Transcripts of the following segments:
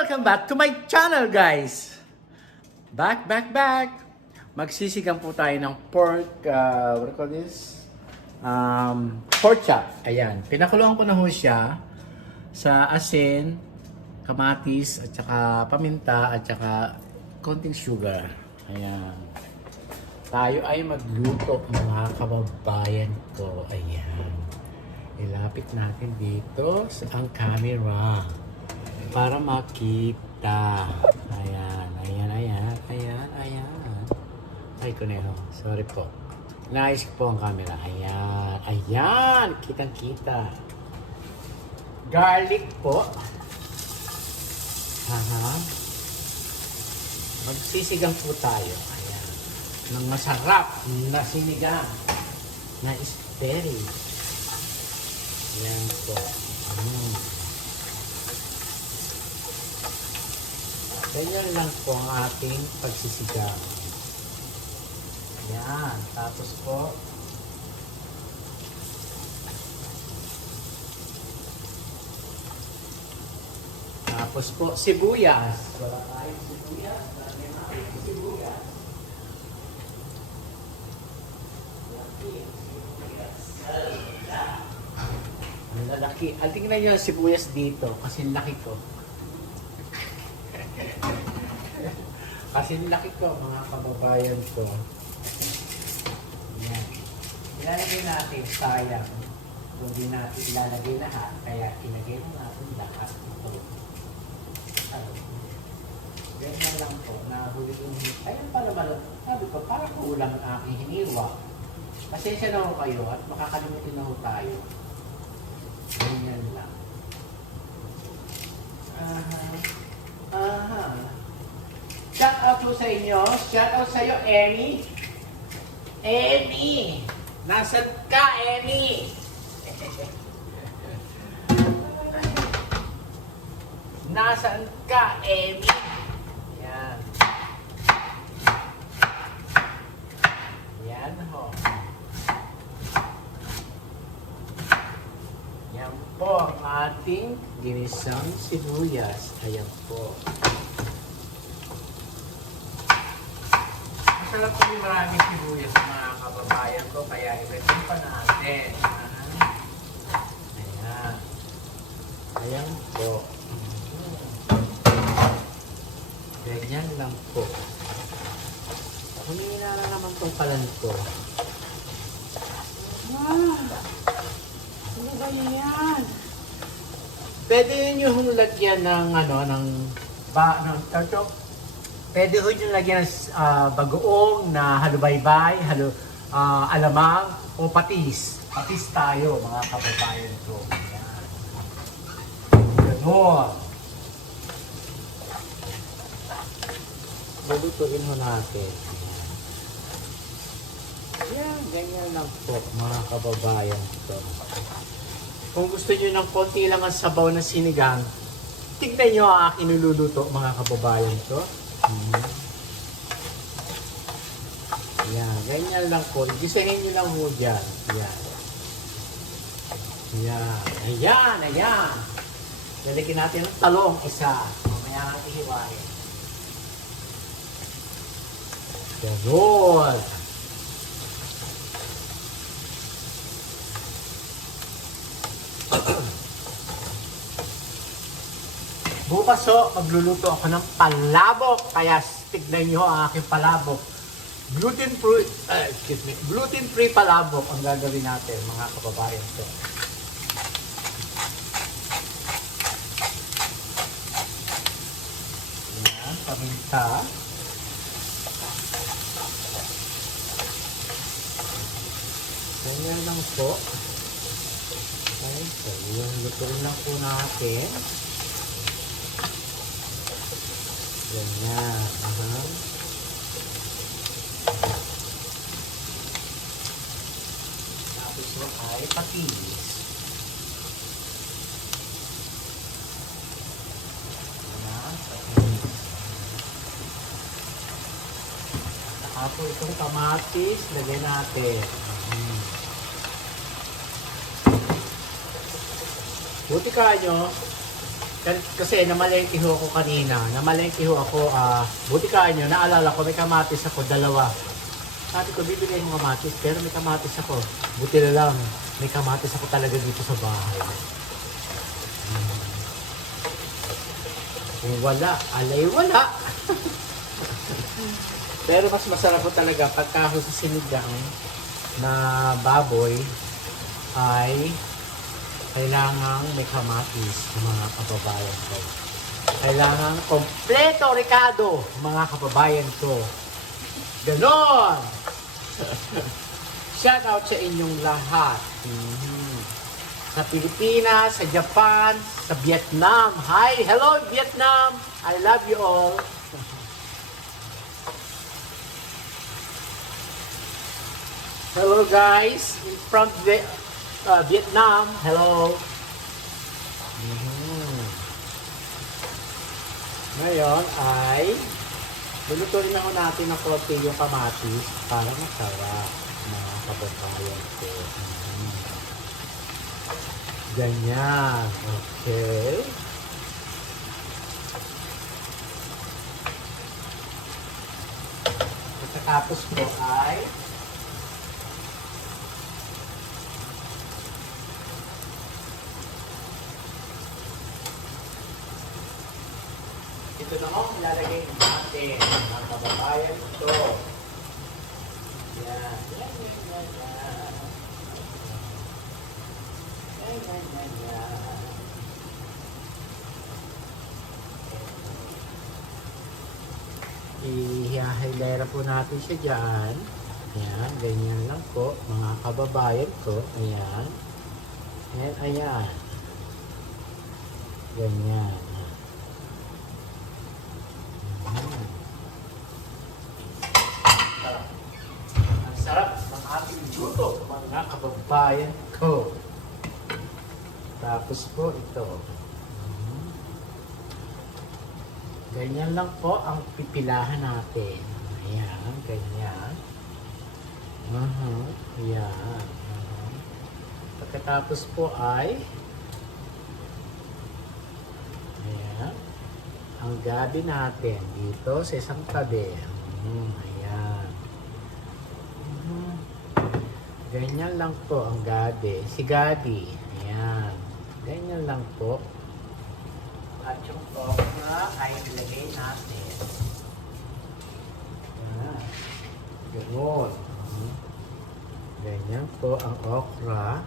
Welcome back to my channel, guys! Back! Magsisigang po tayo ng pork, what do you call this? Pork chop. Ayan. Pinakuluan ko na ho siya sa asin, kamatis, at saka paminta, at saka konting sugar. Ayan. Tayo ay magluto, mga kababayan ko. Ayan. Ilapit natin dito sa ang camera para makita. Ayan. Ay, kuneho. Sorry po. Nice po ang camera. Ayan. Kitang-kita. Garlic po. Magsisigang po tayo. Ayan. Ng masarap na sinigang na steri. Ayan po. Ganyan lang po ang ating pagsisigang. Ayan. Tapos po, sibuyas. Wala tayong sibuyas. Lagyan natin sibuyas. Ang lalaki. Ang tingnan nyo yung sibuyas dito kasi laki ko. Kasi laki ko, mga kababayan ko. Ayan. Ilalagay natin, sayang. Kung di natin ilalagay lahat, kaya ilagay natin lahat ito. Ganyan lang po, nahuli yung ayun pala sabi ko, parang kulang ang aking hiniwa. Pasensya na ho kayo at makakalimutin na ho tayo. Ganyan lang. Shout out po sa inyo. Shout out sa iyo, Emmy. Emmy! Nasaan ka, Emmy? Nasaan ka, Emmy? Yan. Yan ho. Yan po ang ating ginisang sibuyas. Ayan po. Masarap po yung maraming sibuyas, mga kababayan ko, kaya i-retin pa natin. Ayan. Ayan po. Ganyan lang po. Humihina na naman itong kalan ko. Ano ba yan? Pwede nyo hong lagyan ng tato. Pwede ho nyo lagyan ng bagoong na halubaybay, alamang, o patis. Patis tayo, mga kababayan ko. Ayan. Ganon. Lulutuin ho natin. Ayan, ganyan lang po, mga kababayan ko. Kung gusto nyo ng konti lang ang sabaw na sinigang, tignan nyo ang aking niluluto, mga kababayan ko. Ayan, ganyan lang po. Gisingin nyo lang po dyan. Ayan. Lalagyan natin ng talong isa. Mamaya natin hiwain. Ganon. Bukas magluluto ako ng palabok. Kaya tignan nyo ang aking palabok. Gluten-free palabok ang gagawin natin, mga kababayan ko. Ayan, paminta. Ganyan lang po. Okay, so yung lutuin lang po natin. Ganyan. Tapos mo ay patis. Ayan, patis. Saka po itong kamatis, lagyan natin. Buti ka nyo, Kasi namalengke ho ako kanina. Namalengke ho ako, buti ka nyo, naalala ko, may kamatis ako, dalawa. Sabi ko, bibili yung kamatis, pero may kamatis ako. Buti na lang, may kamatis ako talaga dito sa bahay. Kung wala, alay wala. Pero mas masarap po talaga pagka sa sinigang na baboy ay kailangang may kamatis mga kababayan ko. Kailangan kompleto Ricardo mga kababayan ko. Ganon! Shout out sa inyong lahat. Sa Pilipinas, sa Japan, sa Vietnam. Hi! Hello Vietnam! I love you all. Hello guys from Vietnam. Hello. Ngayon ay lulutuin ako natin ng konti yung kamatis para masarap mga kababayan ko. Ganyan. Okay. Pagkatapos ko ay ito na ako ilalagay natin mga kababayan ito. Yan. Yan. I-highlight po natin siya dyan. Ayan, ganyan lang po mga kababayan ko. Ayan. And ayan. Ganyan. Ang sarap ng ating luto, mga kababayan ko. Tapos po ito. Ganyan lang po ang pipilahan natin. Ayan, ganyan. Ayan. Pagkatapos po ay ayan. Ang gabi natin dito sa isang tabi. Ayan. Ganyan lang po ang gabi. Si gabi. Ayan. Ganyan lang po. At yung okra ay ilagay natin. Ayan. Ganoon. Ganyan po ang okra.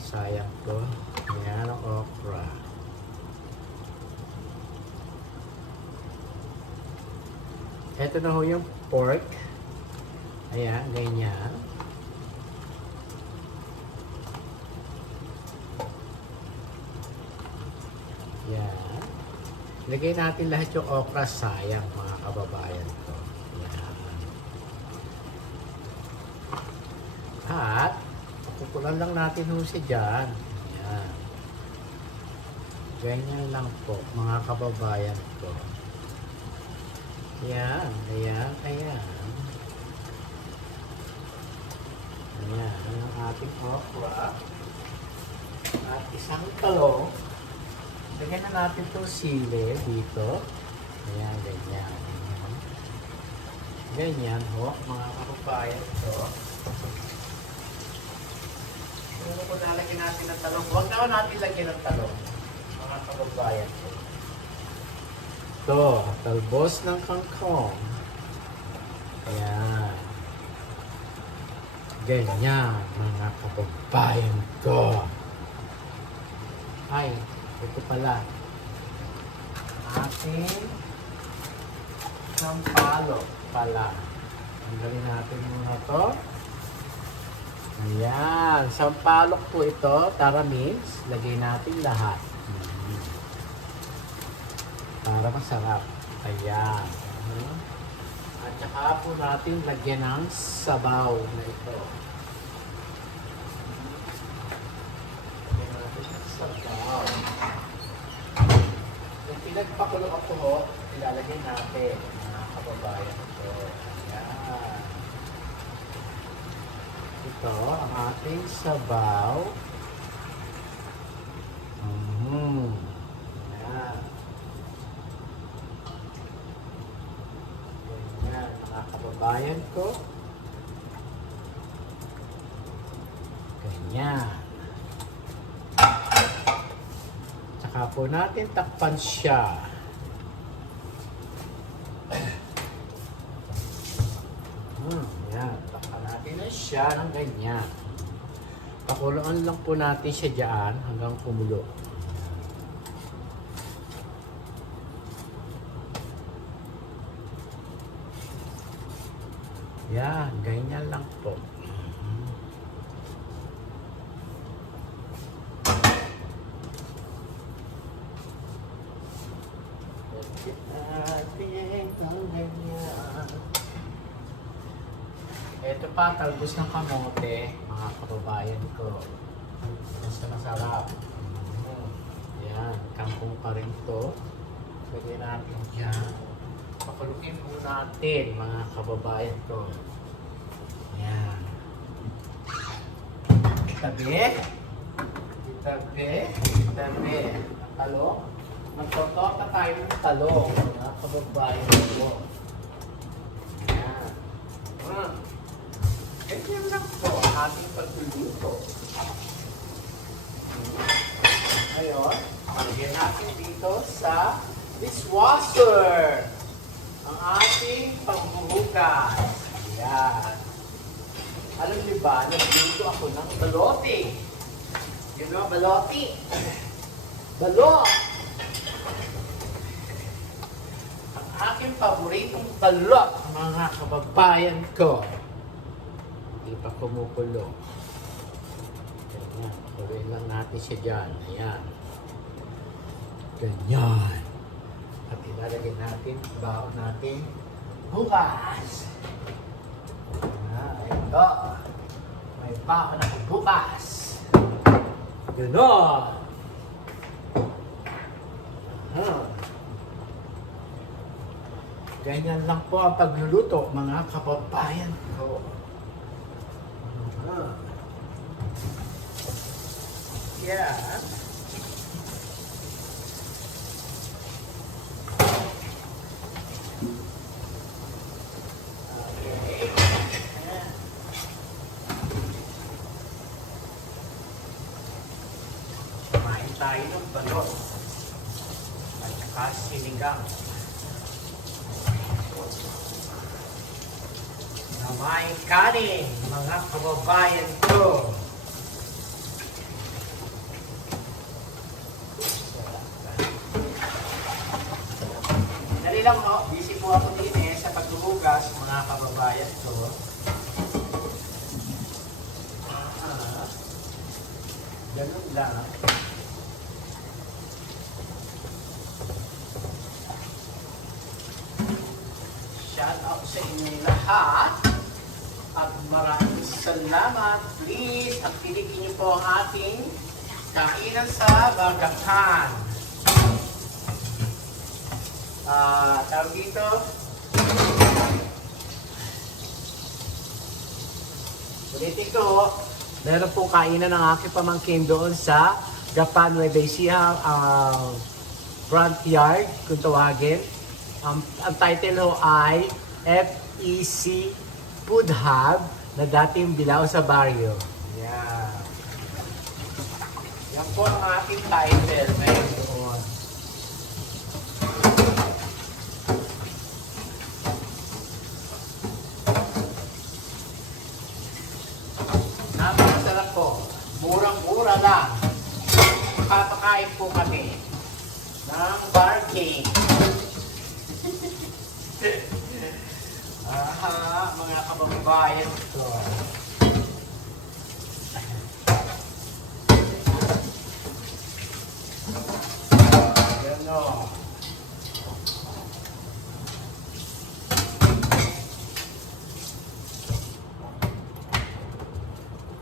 Sayang po. Ayan ang okra. Ito na ho yung pork. Ayan, ganyan. Yan. Lagay natin lahat yung okra, sayang mga kababayan ko. Yan. At, pupulan lang natin ho siya dyan. Yan. Ganyan lang po mga kababayan ko. Yan, ayan, ayan. Ayan, ang ating okra. At isang talong. Lagyan na natin itong sili dito. Ayan, ganyan. Ganyan ho, mga kababayan ito. Pero kung nalagyan natin ng talong, huwag naman natin lagyan ng talong. Mga kababayan ko. Ito, talbos ng kangkong. Ayan. Ganyan, mga kababayan ko. Ay, ito pala. Ating sampalok pala. Tanggalin natin muna to. Ayan. Sampalok po ito. Tara mix. Lagay natin lahat. Para masarap. Ayan. At saka po natin lagyan ng sabaw na ito. Sabaw. Yung pinagpakulo ko po, ilalagay natin mga kababayan ito. Ayan. Ito ang ating sabaw. kababayan ko. Ganyan. Tsaka po natin takpan siya. Yan. Takpan natin na siya ng ganyan. Pakuluan lang po natin siya dyan hanggang kumulo. Yan, ganyan lang po. Ito pa, talbos ng kamote, mga kababayan ko. Mas masarap. Yan, kangkong pa rin to. Pwede natin dyan. Pakuluin po natin, mga kababayan ko. Yan. Itabi. Itabi. Itabi. Talong. Magtotota tayo ng talong, mga kababayan ko. Yan. Ganyan lang po ang ating pagluluto. Ngayon, lagyan natin dito sa dishwasher ang ating panghuhugas. Ayan. Alam niyo ba, nagluto ako ng baloti. You know, baloti. Balot. Ang aking paboritong balot, mga kababayan ko. Hindi pa kumukulo. Ganyan. Pagawin lang natin siya dyan. Ayan. Ganyan. At ilalagay natin, baon natin, bukas. Ito. May baon ako bukas. Gano'n. Ganyan lang po ang pagluluto, mga kababayan ko. Yeah. Kumain tayo ng balot at saka sinigang. Namain kanin, mga kababayan ko. Dali lang no, busy po ako din sa paghuhugas, mga kababayan ko. Ganun lang. Shout out sa inyo lahat. At maraming salamat. Please, aktivitin niyo po ang ating kainan sa Bagacan. Tawag dito. Ulitin ko, meron pong kainan ng aking pamangkin doon sa Gapan, Nueva Ecija, front yard, kung tawagin. Ang title ho ay FEC Food Hub na dating Bilao sa Barrio. Yeah. Yan po ang aking title. Ngayon doon. Napakasarap po. Murang-mura lang. Papakain po kami ng barking. Mga kababayan ko. Gano.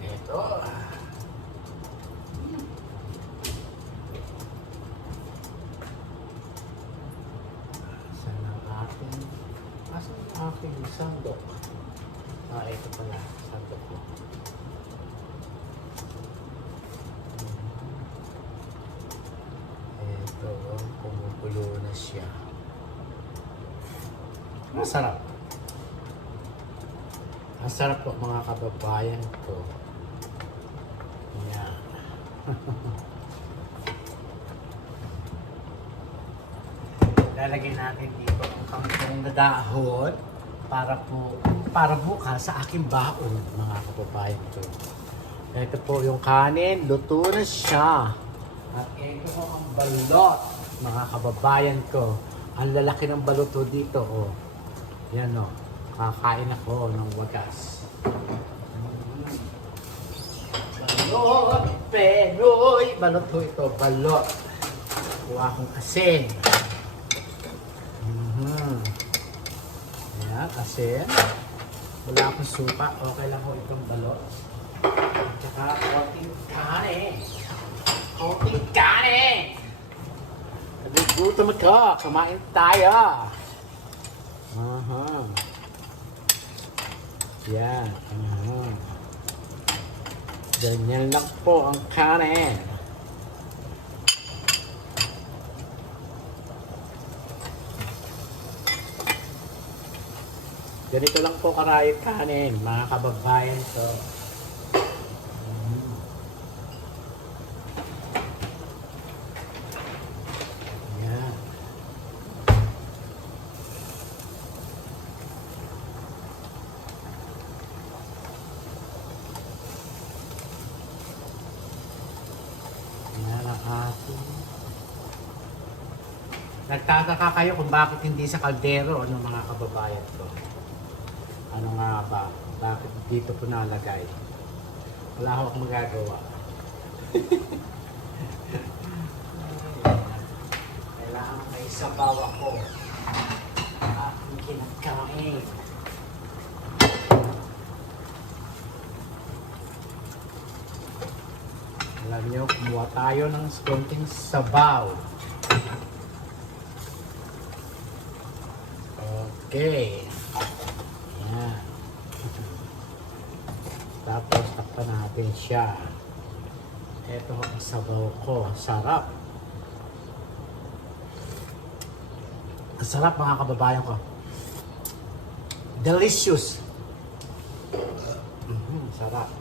Ito. Saan ang ating sandok? Ito pala, sandok ko. Ito, kumukulo na siya. Masarap. Ang sarap po mga kababayan ko. Yan. Lalagyan natin dito ang kangkong na dahon para bukas sa aking baon mga kababayan ko. Ito po yung kanin, luto na siya. At ito po ang balot mga kababayan ko. Ang lalaki ng balot dito oh. Yan oh. Kakain ako ng wagas. Balot, Penoy! Balot po ito, balot. Kuha akong asin. Ayan, asin. Wala akong suka. Okay lang po itong balot. At saka, konting kanin. Konting kanin! Nagugutom ako. Kumain tayo. Yan. Ganyan lang po ang kanin. Ganito lang po karayot kanin, mga kababayan ko. Yan. Yan ang ating. Nagtataka kayo kung bakit hindi sa kaldero, ano mga kababayan ko. Ano nga ba? Bakit dito po nalagay? Wala akong magagawa. Kailangan may sabaw ako. Aking kinakain. Alam nyo, kumuha tayo ng konting sabaw. Okay. Yan. Tapos takpan natin siya. Ito ang sabaw ko. Sarap. Ang sarap mga kababayan ko. Delicious. Sarap.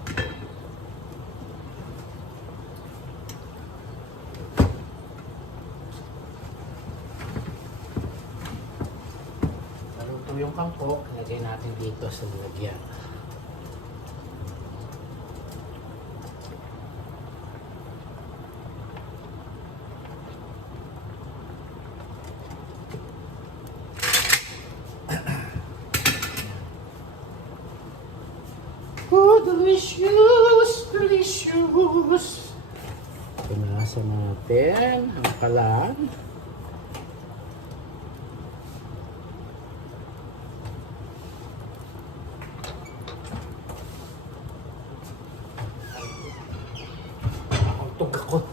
Naluto yung kangkong. Lagay natin dito sa lalagyan. Oh, delicious! Delicious! Pinasa natin ang kalan.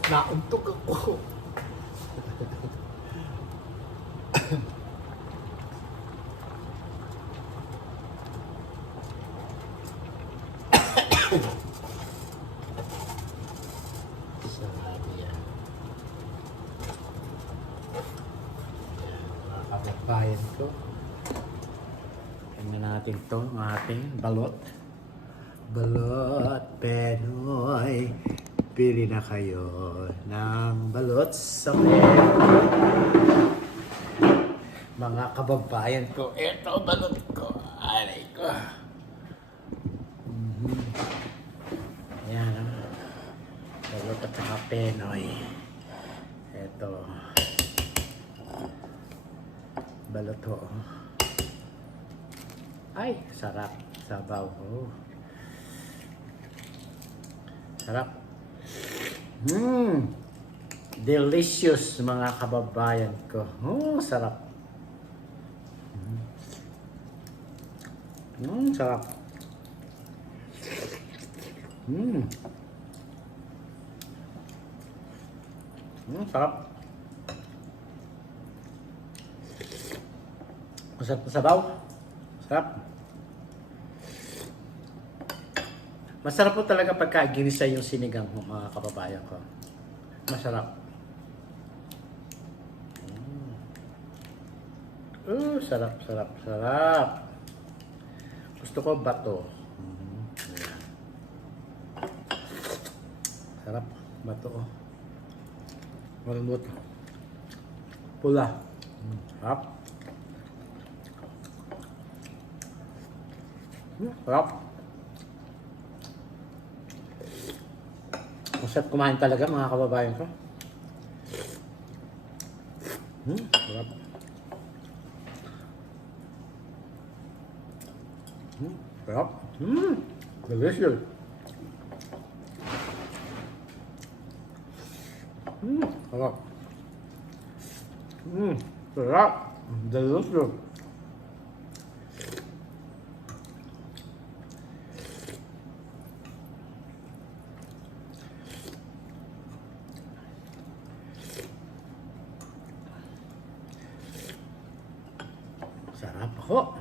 Nauntog ako. Sarap yan. Mga kababayan ko. Tingnan natin ito, ang ating balot. Balot, Penoy. Pili na kayo ng balot sa mga kababayan ko. Ito, balot ko. Aray ko. Ayan, balot at saka Penoy. Ito. Balot ho. Ay, sarap. Sabaw. Oh. Sarap. Delicious mga kababayan ko. Oh, sarap. Sarap. Sarap. Masarap na sabaw. Sarap. Masarap po talaga pagka ginisa yung sinigang mo mga kababayan ko. Masarap. Sarap, sarap, sarap. Gusto ko bato. Sarap. Bato oh. Malambot. Pula. Sarap. Sarap. Masarap kumain talaga mga kababayan ko. Sarap. Sarap. Delicious. Sarap. Sarap. Delicious. Sarap ako.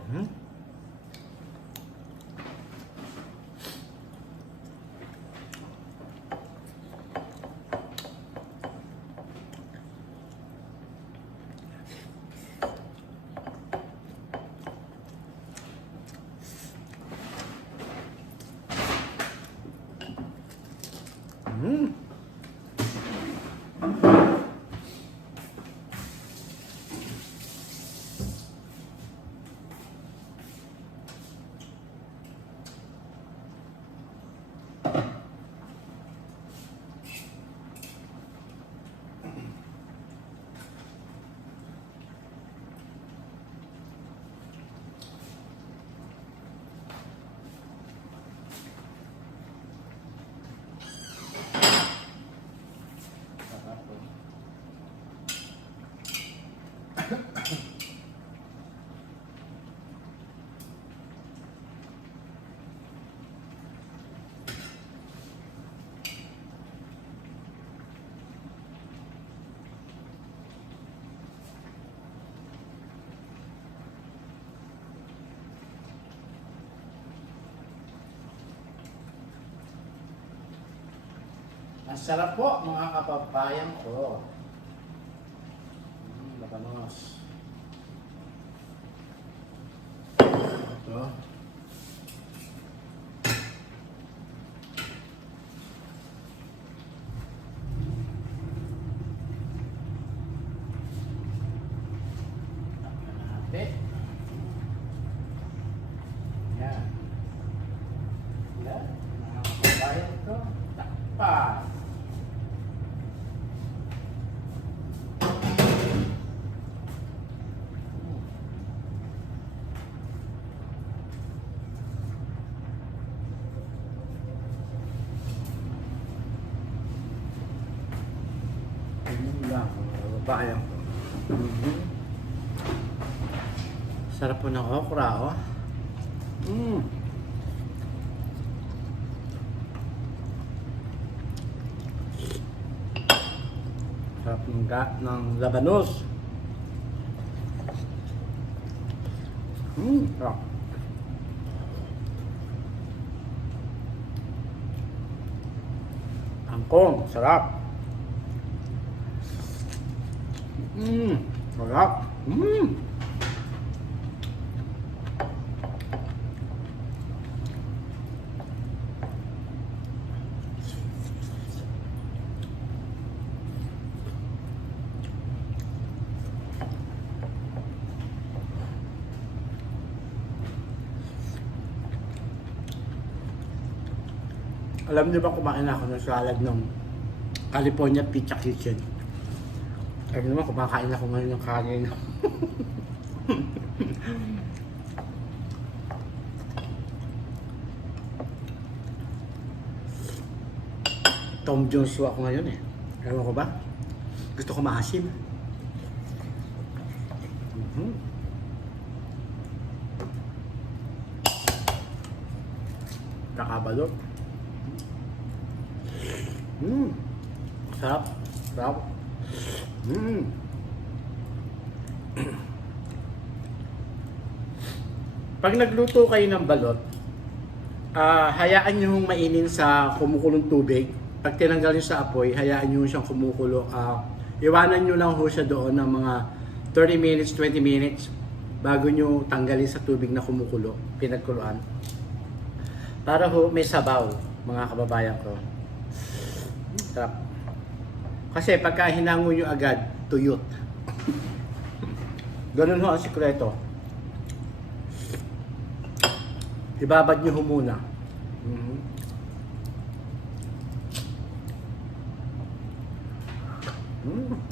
Ang sarap po mga kababayan ko. Labanos. Ito. Natin. Yan. Yan. Mga kababayan ko. Takpan. Bayan ko. Sarap po ng okra, oh. Sarap ng labanos. Sarap. Kangkong, sarap. Sarap. Alam niyo ba kumain ako ng salad ng California Pizza Kitchen? Sabi naman, kumakain ako ngayon ng kanin. Tom Joshua ako ngayon eh. Ewan ko ba? Gusto ko maasim. Nakabalot. Sarap. Sarap. Pag nagluto kayo ng balot, hayaan nyo mainin sa kumukulong tubig. Pag tinanggal nyo sa apoy, hayaan nyo siyang kumukulo. Iwanan nyo lang ho siya doon ng mga 30 minutes, 20 minutes bago nyo tanggalin sa tubig na kumukulo, pinagkuluan. Para ho may sabaw, mga kababayan ko. Sarap. Kasi pagka hinango nyo agad, tuyot. Ganun ho ang sikreto. Ibabad nyo ho muna.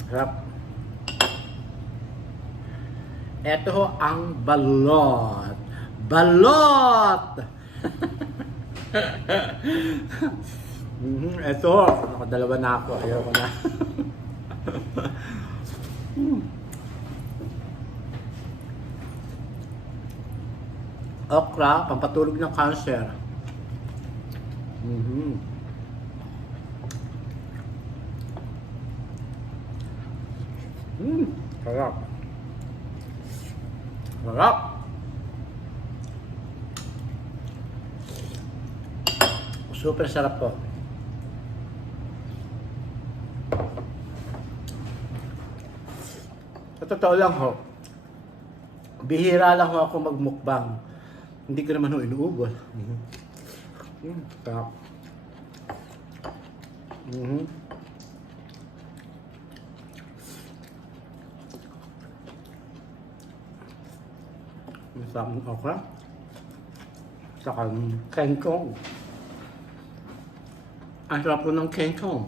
Sarap. Ito ho ang balot. Balot! Ito, nakadalawa na ako. Ayoko na. Okra, pampatulog ng cancer. Sarap. Sarap. Super sarap po. Sa totoo lang ho, bihira lang ho ako magmukbang. Hindi ko naman ho inuubos. Sarap. Masarap ng okra. Saka kengkong. Ang sarap po ng kengkong.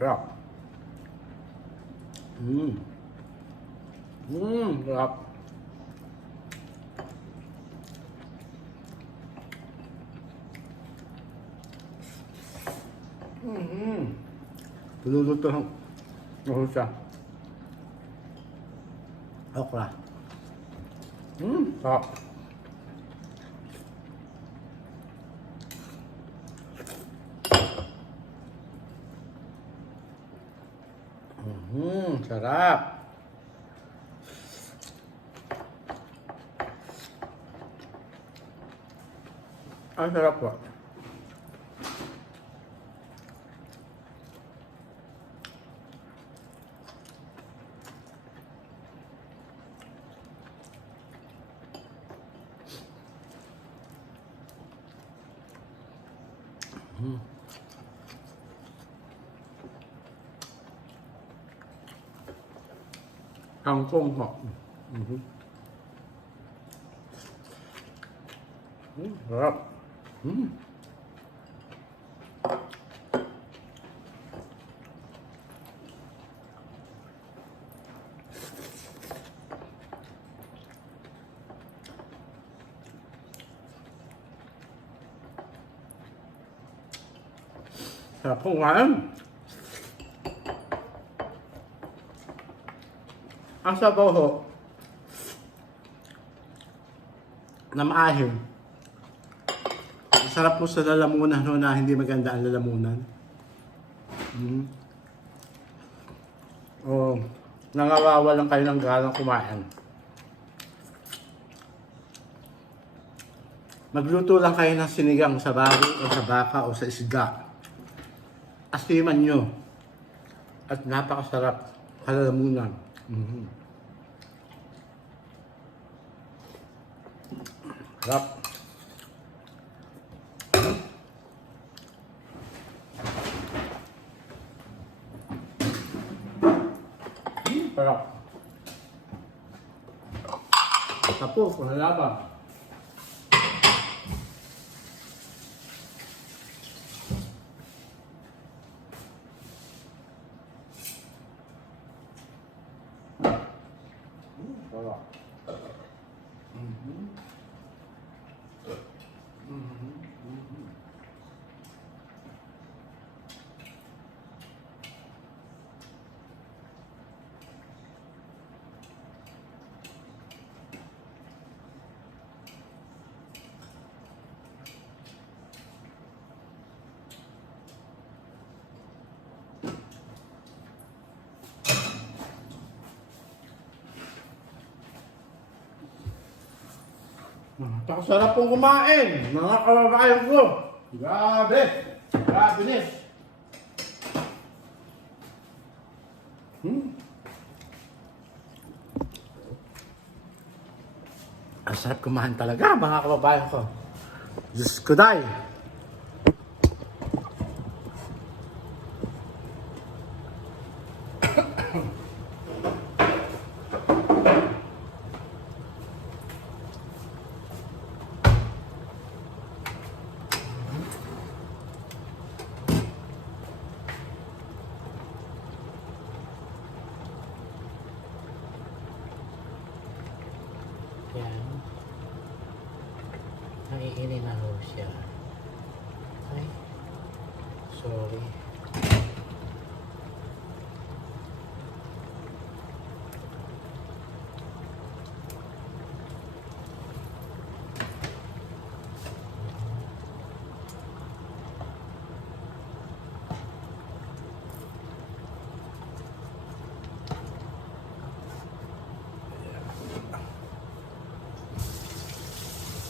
Sarap. Sarap. Luluto ng siya. Okra. Sarap. Sarap. Ang sarap po. Kangkong po. Sarap. Sarap po ngayon. Ang sabaw ho, na maahim. Sarap po sa lalamunan ho na hindi maganda ang lalamunan. O, nangawawalan kayo ng ganang kumain. Magluto lang kayo ng sinigang sa baboy o sa baka o sa isda. Asiman nyo. At napakasarap sa lalamunan. Sarap. Sarap. Tapos, halaman. Sarap. Napakasarap pong kumain, mga kababayan ko. Grabe! Grabe nis! Ang sarap kumain talaga, mga kababayan ko. Diyos ko, day! Naiinit na ho siya. Ay, sorry.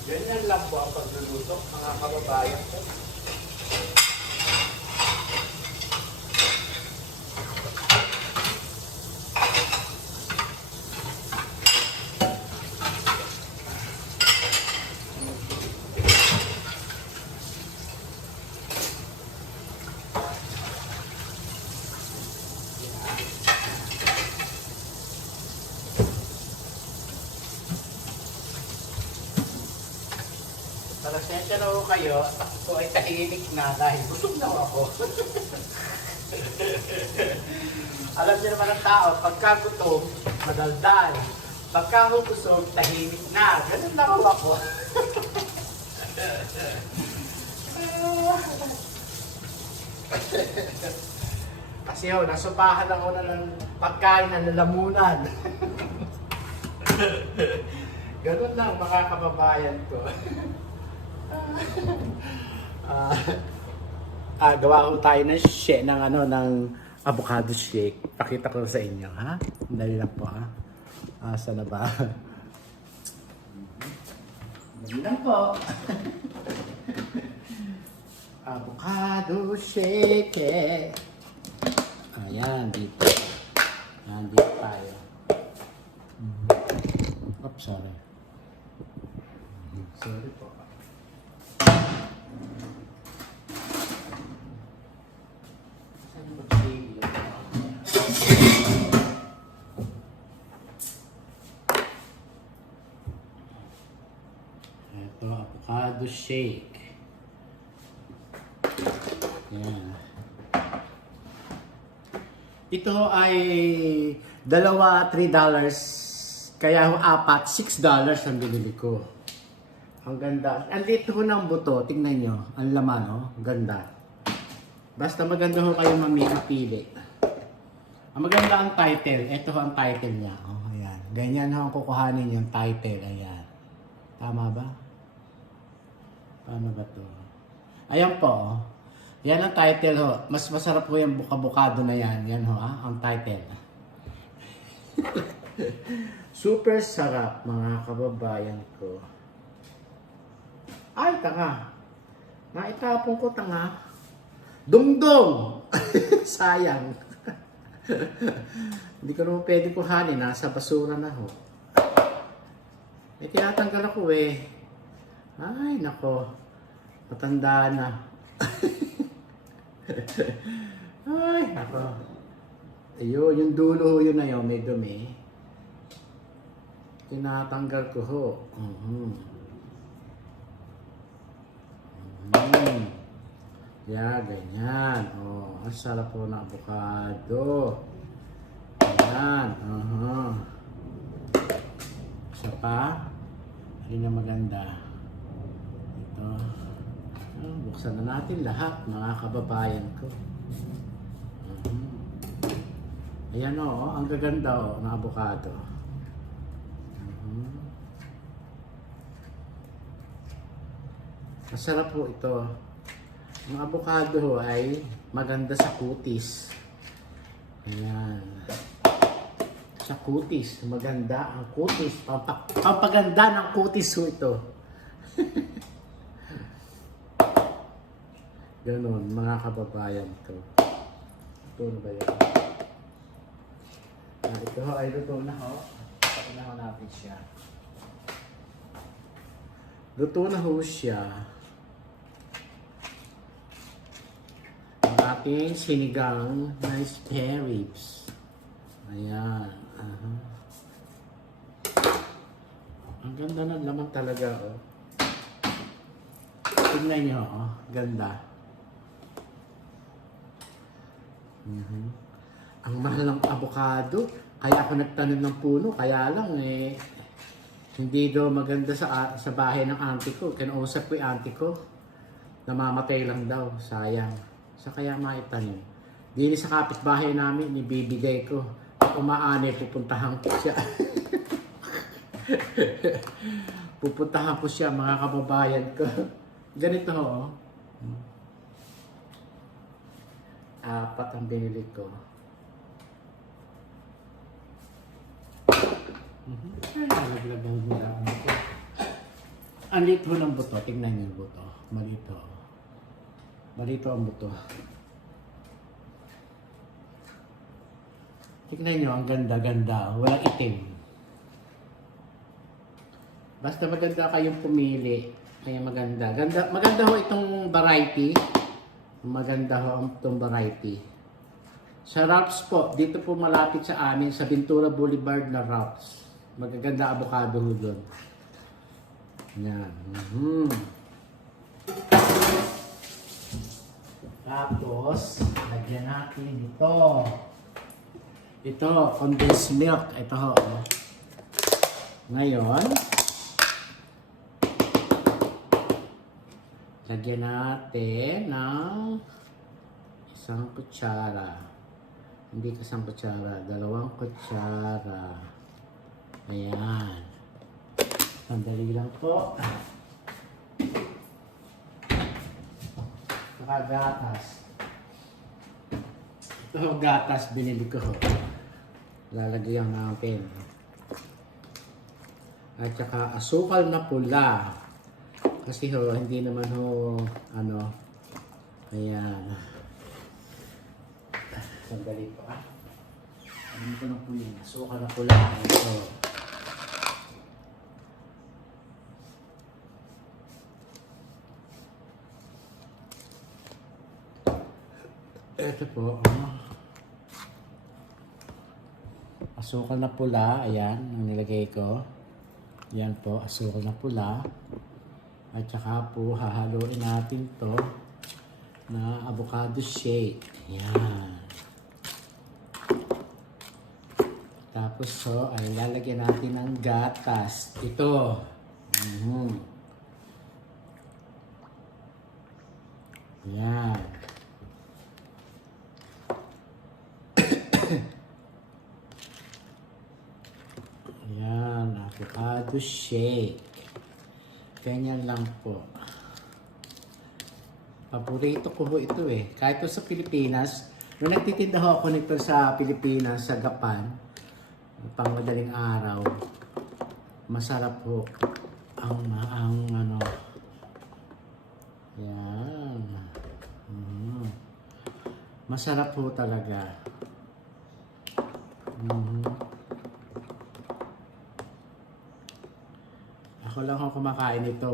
Ganyan lang po ang pagluluto, mga kababayan ko. Pasensya na ho kayo, ako ay tahimik na dahil busog na ako. Alam niyo naman ang tao, pagka gutom, madaldal. Pagka busog, tahimik na. Ganun na ho ako. Kasi ho, nasupahan ako na ng pagkain na lalamunan. Ganun lang mga kababayan ko. Gawa ko tayo ng avocado shake. Pakita ko sa inyo, ha? Dali lang po, ha? Asa na ba? Dali lang po. Avocado shake. Ayan, dito. Ayan, dito tayo. Oops, sorry. Sorry po. Ito, avocado shake. Yan. Ito ay dalawa, $3. Kaya apat, $6 ang binili ko. Ang ganda. Ang liit ko ng buto. Tingnan nyo. Ang laman, oh. Ganda. Basta maganda ho kayo mamili. Ang maganda ang title. Ito ho ang title niya. Oh, ayan. Ganyan ho ang kukuhanin yung title. Ayan. Tama ba? Paano ba to? Ayan po. Oh. Yan ang title ho. Mas masarap ho yung buka-bukado na yan. Yan ho, ang title. Super sarap, mga kababayan ko. Ay, tanga. Naitapon ko, tanga. Dungdong! Sayang. Hindi ko naman pwede kuhanin. Nasa basura na ho. May tinatanggal ako eh. Ay, nako. Matanda na. Ay, nako. Ayun, yung dulo yun na yun. May dumi. Tinatanggal ko ho. Yeah, ganyan. Oh, ang sarap po ng avocado. Ayan. Isa pa. Hindi na maganda. Ito. Buksan na natin lahat, mga kababayan ko. Ayan o, ang gaganda o, ng avocado. Masarap po ito. Ang avocado ay maganda sa kutis. Ayan. Sa kutis. Maganda ang kutis. Pampaganda ng kutis ho ito. Ganon, mga kababayan ko. Ito na ba yan? Ito ho ay luto na ho. Paunahan natin siya. Luto na ho siya. Ang ating sinigang na spare ribs. Ayan. Ang ganda ng laman talaga, oh. Tignan nyo, oh. Ganda. Ang mahal ng avocado. Kaya ako nagtanim ng puno. Kaya lang, Hindi daw maganda sa bahay ng auntie ko. Kinausap ko yung auntie ko. Namamatay lang daw. Sayang. Sa kaya maitanim. Dili sa kapitbahay namin, ibibigay ko. Pag umaani, pupuntahan ko siya. Pupuntahan ko siya, mga kababayan ko. Ganito ho. 4 ang binili ko. Ay, nalaglag ang buto. Ang liit ho ng buto. Tingnan niyo yung buto. Malito. Malito ang buto. Tingnan niyo, ang ganda-ganda. Walang itim. Basta maganda kayong pumili. Kaya maganda. Maganda ho itong variety. Maganda ho itong variety. Sa Raps po, dito po malapit sa amin, sa Ventura Boulevard na Raps. Magaganda avocado ho doon. Yan. Tapos, lagyan natin ito. Ito, condensed milk. Ito ho. Ngayon, lagyan natin ng 1 kutsara. Hindi 1 kutsara, 2 kutsara. Ayan. Sandali lang po. Gatas. Ito gatas binili ko. Lalagyan natin. At saka asukal na pula. Kasi ho, hindi naman ho, ayan. Sandali po Ano ko na po yun? Asukal na pula. Ito. Ito po, asukal na pula, ayan, ang nilagay ko. Yan po, asukal na pula. At saka po, hahaluin natin to na avocado shake. Ayan. Tapos so, ay lalagyan natin ng gatas. Ito. Ayan. Ayan, avocado shake. Ganyan lang po. Paborito ko ho ito eh. Kahit ito sa Pilipinas, nung nagtitinda ho ako nito sa Pilipinas, sa Gapan, pang madaling araw, masarap ho ang yan. Masarap ho talaga. Ako lang ho kumakain nito.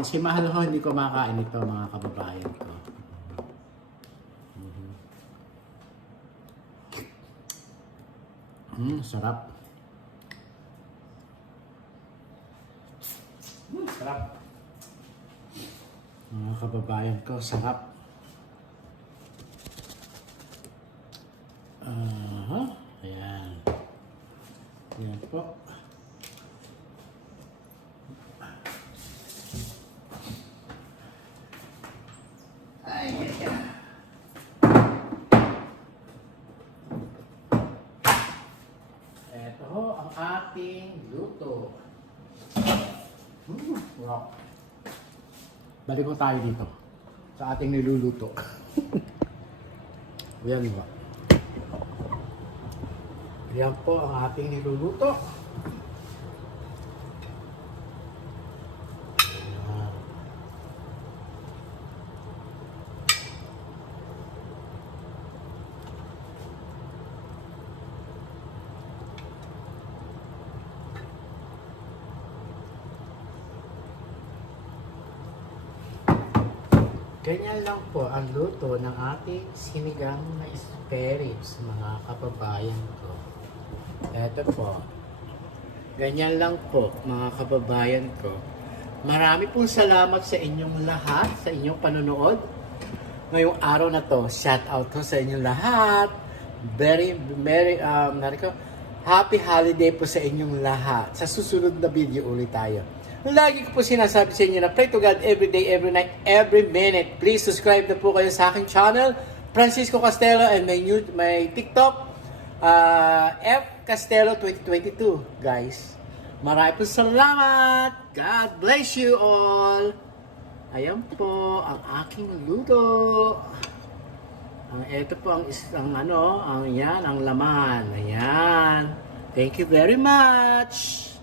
Si Mahal ho hindi kumakain nito, mga kababayan ko. Sarap. Sarap. Mga kababayan ko, sarap. Ayan. Ayan po. Ito ho ang ating luto. Wow. Balik ko tayo dito sa ating niluluto. Ayan ba? Ayan po ang ating niluluto. Ganyan lang po ang luto ng ating sinigang na spare ribs, mga kababayan ko. Eto po. Ganyan lang po, mga kababayan ko. Marami pong salamat sa inyong lahat, sa inyong panonood. Ngayong araw na to, shout out to sa inyong lahat. Happy holiday po sa inyong lahat. Sa susunod na video ulit tayo. Lagi ko po sinasabi sa inyo na pray to God every day, every night, every minute. Please subscribe na po kayo sa aking channel, Francisco Castelo, and my TikTok, F Castelo 2022, guys. Maraming po salamat. God bless you all. Ayan po ang aking luto. Ito po ang isang ang laman. Ayan. Thank you very much.